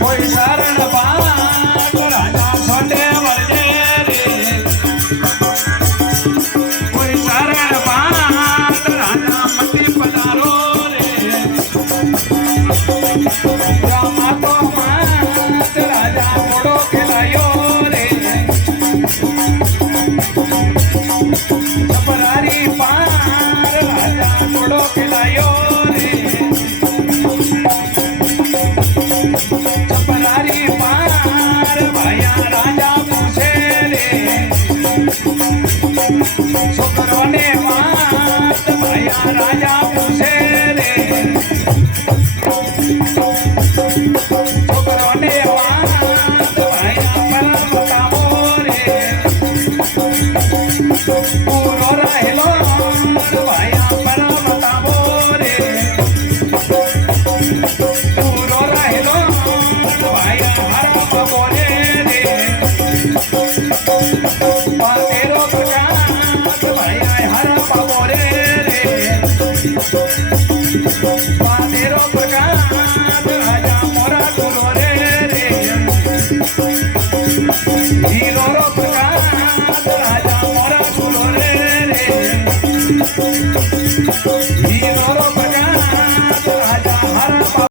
કોઈ શરણ પાટ રાજા છોટે વળજે રે કોઈ શરણ પાટ રાજા મતી પધારો રે રામા તો માત રાજા મોડો ખેલાયો રે સપરારી પાર રાજા મોડો ખેલાયો રે સપરારી પાર ભાયા રાજા પૂછે રે છોકરોને વાત ભાયા રાજા પૂછે રે છોકરોને વાત ભાયા પરમ કામો રે પૂરો રહેલો ભાયા પરમ કામો રે પૂરો રહેલો ભાયા હરમ બોલે રે તેરો પ્રકાશ ભાયા હરમ બોલે રે તેરો પ્રકાશ રાજા મોરા ટુરો રે હીરો રો પ્રકાશ રાજા મોરા ટુરો રે